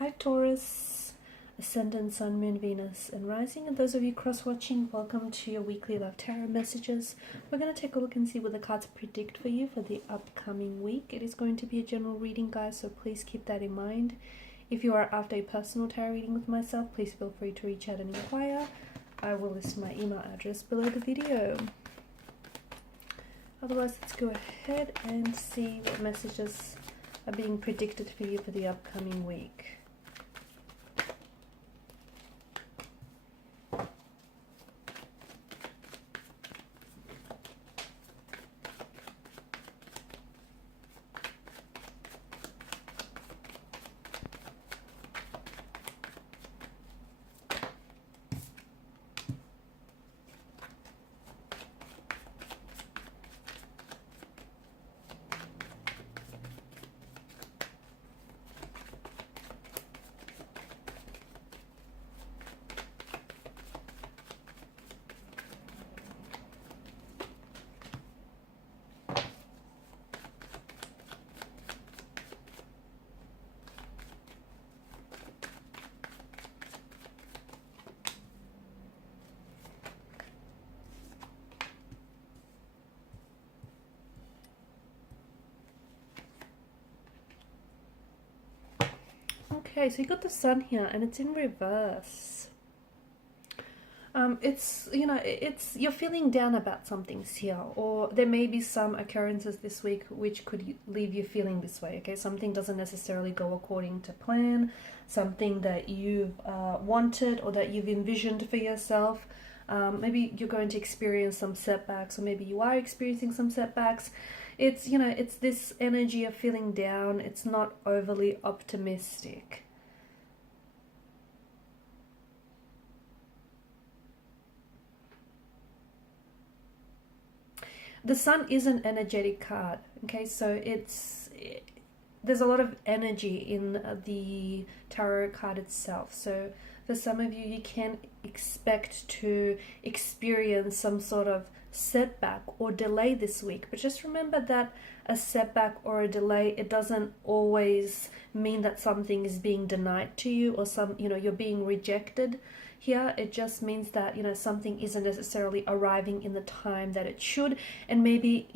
Hi Taurus, Ascendant, Sun, Moon, Venus, and Rising. And those of you cross-watching, welcome to your weekly love tarot messages. We're going to take a look and see what the cards predict for you for the upcoming week. It is going to be a general reading, guys, so please keep that in mind. If you are after a personal tarot reading with myself, please feel free to reach out and inquire. I will list my email address below the video. Otherwise, let's go ahead and see what messages are being predicted for you for the upcoming week. Okay, so you got the sun here and it's in reverse. It's you're feeling down about some things here, or there may be some occurrences this week which could leave you feeling this way. Okay, something doesn't necessarily go according to plan, something that you've wanted or that you've envisioned for yourself. Maybe you're going to experience some setbacks, or maybe you are experiencing some setbacks. It's it's this energy of feeling down. It's not overly optimistic. The sun is an energetic card, okay, so there's a lot of energy in the tarot card itself. So for some of you, you can expect to experience some sort of setback or delay this week, but just remember that a setback or a delay, it doesn't always mean that something is being denied to you, or you're being rejected. Here it just means that something isn't necessarily arriving in the time that it should, and maybe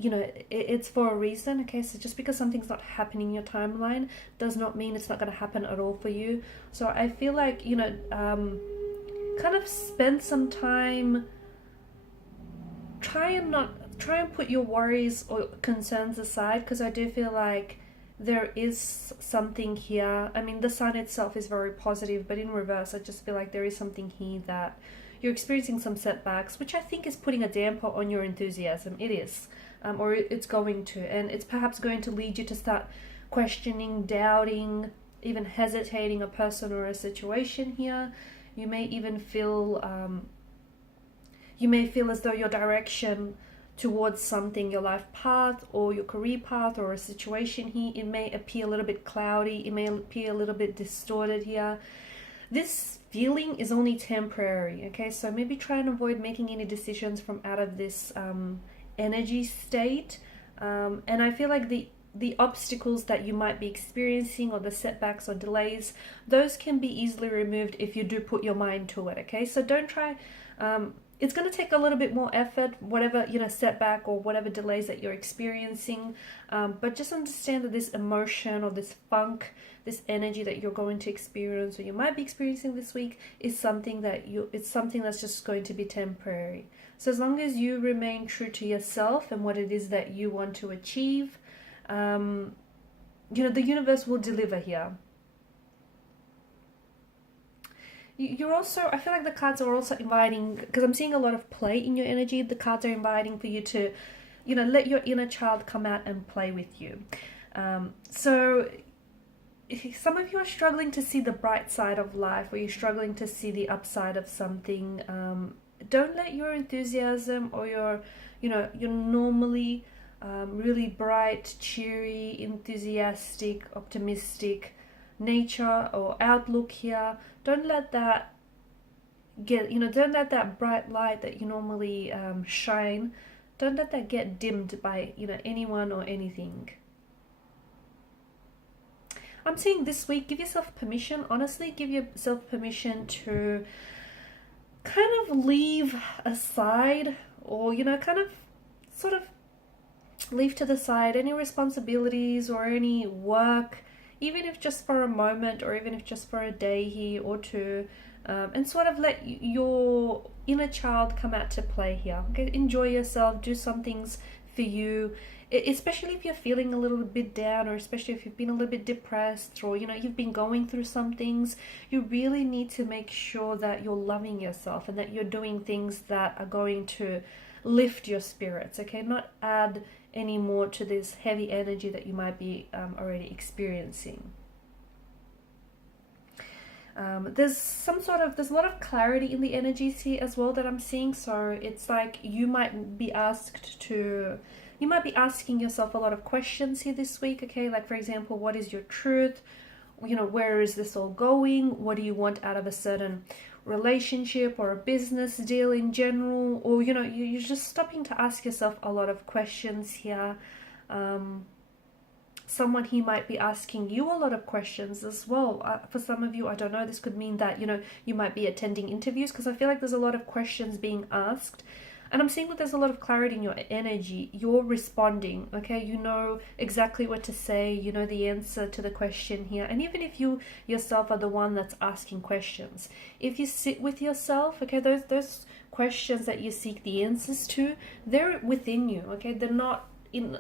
it's for a reason. Okay, so just because something's not happening in your timeline does not mean it's not going to happen at all for you. So I feel like kind of spend some time, try and put your worries or concerns aside, because I do feel like there is something here. I mean, the sun itself is very positive, but in reverse, I just feel like there is something here that you're experiencing some setbacks, which I think is putting a damper on your enthusiasm. It is, or it's going to, and it's perhaps going to lead you to start questioning, doubting, even hesitating a person or a situation here. You may even feel, as though your direction towards something, your life path or your career path or a situation here, it may appear a little bit cloudy, it may appear a little bit distorted here. This feeling is only temporary, okay? So maybe try and avoid making any decisions from out of this energy state. And I feel like the obstacles that you might be experiencing, or the setbacks or delays, those can be easily removed if you do put your mind to it, okay? So don't try... it's going to take a little bit more effort, whatever setback or whatever delays that you're experiencing, but just understand that this emotion or this funk, this energy that you're going to experience or you might be experiencing this week is something that's just going to be temporary. So as long as you remain true to yourself and what it is that you want to achieve, the universe will deliver here. You're also, I feel like the cards are also inviting, because I'm seeing a lot of play in your energy. The cards are inviting for you to, let your inner child come out and play with you. So some of you are struggling to see the bright side of life, or you're struggling to see the upside of something. Don't let your enthusiasm or your normally really bright, cheery, enthusiastic, optimistic nature or outlook here, don't let that don't let that bright light that you normally shine, don't let that get dimmed by anyone or anything. I'm seeing this week, give yourself permission, honestly, give yourself permission to kind of leave aside, or, you know, kind of sort of leave to the side any responsibilities or any work, even if just for a moment, or even if just for a day here or two, and sort of let your inner child come out to play here. Okay, enjoy yourself, do some things for you, especially if you're feeling a little bit down, or especially if you've been a little bit depressed, or, you know, you've been going through some things. You really need to make sure that you're loving yourself and that you're doing things that are going to lift your spirits, okay, not add any more to this heavy energy that you might be already experiencing. There's a lot of clarity in the energies here as well that I'm seeing. So it's like you might be asking yourself a lot of questions here this week, okay? Like, for example, what is your truth? You know, where is this all going? What do you want out of a certain relationship or a business deal in general? Or, you know, you're just stopping to ask yourself a lot of questions here. Someone here might be asking you a lot of questions as well. For some of you, I don't know, this could mean that, you know, you might be attending interviews, because I feel like there's a lot of questions being asked. And I'm seeing that there's a lot of clarity in your energy. You're responding, okay? You know exactly what to say. You know the answer to the question here. And even if you yourself are the one that's asking questions, if you sit with yourself, okay, those questions that you seek the answers to, they're within you, okay? They're not in,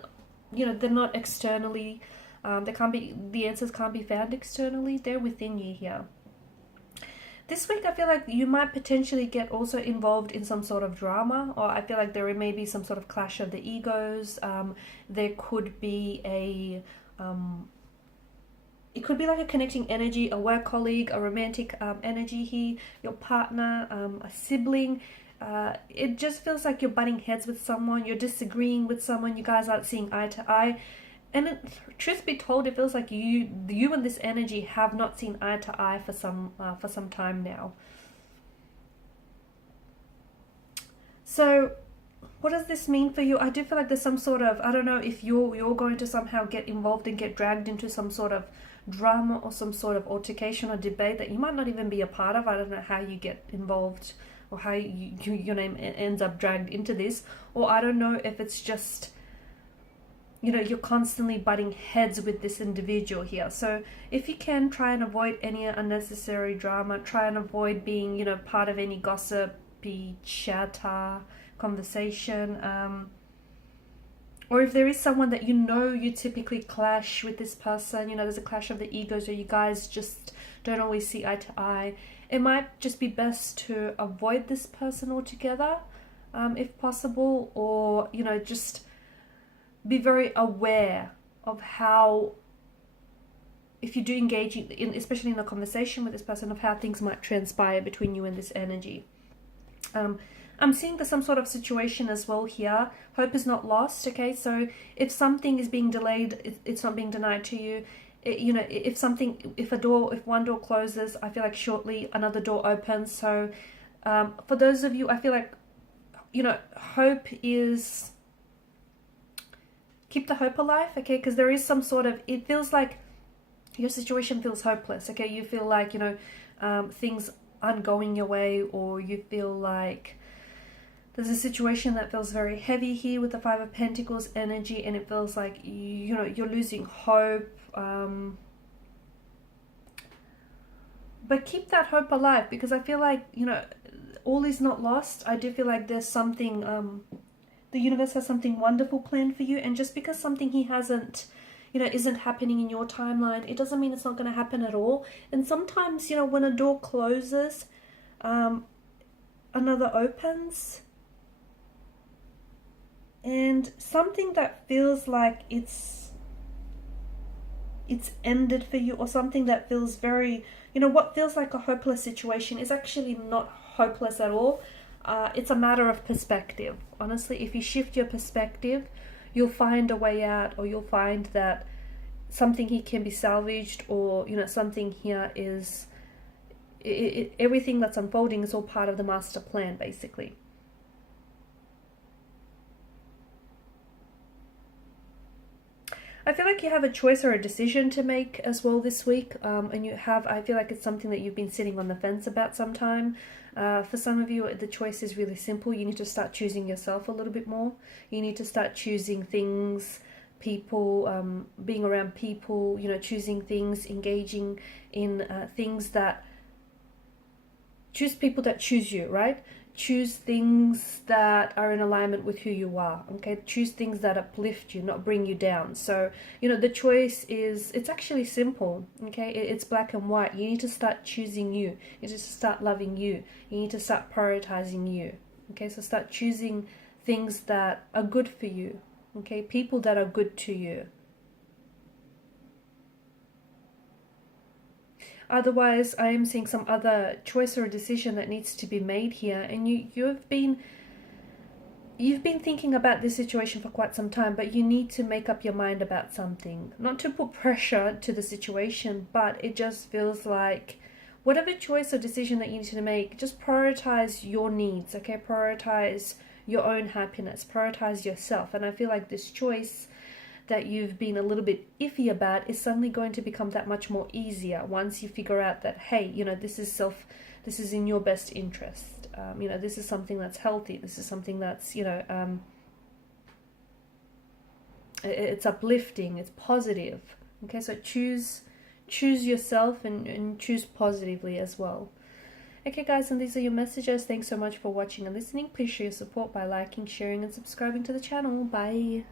you know, they're not externally. The answers can't be found externally. They're within you here. This week, I feel like you might potentially get also involved in some sort of drama, or I feel like there may be some sort of clash of the egos. There could be it could be like a connecting energy, a work colleague, a romantic energy here, your partner, a sibling. It just feels like you're butting heads with someone, you're disagreeing with someone, you guys aren't seeing eye to eye. And truth be told, it feels like you and this energy have not seen eye to eye for some time now. So what does this mean for you? I do feel like there's some sort of, I don't know if you're going to somehow get involved and get dragged into some sort of drama or some sort of altercation or debate that you might not even be a part of. I don't know how you get involved, or how your name ends up dragged into this. Or I don't know if it's just, you know, you're constantly butting heads with this individual here. So if you can, try and avoid any unnecessary drama, try and avoid being, you know, part of any gossipy chatter conversation. Or if there is someone that you know you typically clash with this person, you know, there's a clash of the egos, or you guys just don't always see eye to eye, it might just be best to avoid this person altogether, if possible. Or, you know, just be very aware of how, if you do engage in, especially in a conversation with this person, of how things might transpire between you and this energy. I'm seeing there's some sort of situation as well here. Hope is not lost, okay? So if something is being delayed, it's not being denied to you. You know, if one door closes, I feel like shortly another door opens. So for those of you, I feel like, you know, hope is, keep the hope alive, okay? Because there is some sort of, it feels like your situation feels hopeless, okay? You feel like, you know, things aren't going your way, or you feel like there's a situation that feels very heavy here with the Five of Pentacles energy, and it feels like, you know, you're losing hope. But keep that hope alive, because I feel like, you know, all is not lost. I do feel like there's something, the universe has something wonderful planned for you. And just because something he hasn't, you know, isn't happening in your timeline, it doesn't mean it's not going to happen at all. And sometimes, you know, when a door closes, another opens. And something that feels like it's ended for you, or something that feels very, you know, what feels like a hopeless situation is actually not hopeless at all. It's a matter of perspective. Honestly, if you shift your perspective, you'll find a way out, or you'll find that something here can be salvaged, or, you know, something here is, everything that's unfolding is all part of the master plan, basically. I feel like you have a choice or a decision to make as well this week, and I feel like it's something that you've been sitting on the fence about some time. For some of you, the choice is really simple. You need to start choosing yourself a little bit more. You need to start choosing things, people, being around people, choosing things, engaging in things that choose people that choose you, right? Choose things that are in alignment with who you are, okay? Choose things that uplift you, not bring you down. So, the choice it's actually simple, okay? It's black and white. You need to start choosing you. You need to start loving you. You need to start prioritizing you, okay? So start choosing things that are good for you, okay? People that are good to you. Otherwise, I am seeing some other choice or a decision that needs to be made here, and you've been thinking about this situation for quite some time, but you need to make up your mind about something. Not to put pressure to the situation, but it just feels like whatever choice or decision that you need to make, just prioritize your needs, okay? Prioritize your own happiness, prioritize yourself. And I feel like this choice that you've been a little bit iffy about is suddenly going to become that much more easier once you figure out that, hey, this is in your best interest. This is something that's healthy. This is something that's, it's uplifting, it's positive. Okay, so choose yourself and choose positively as well. Okay guys, and these are your messages. Thanks so much for watching and listening. Please show your support by liking, sharing and subscribing to the channel. Bye.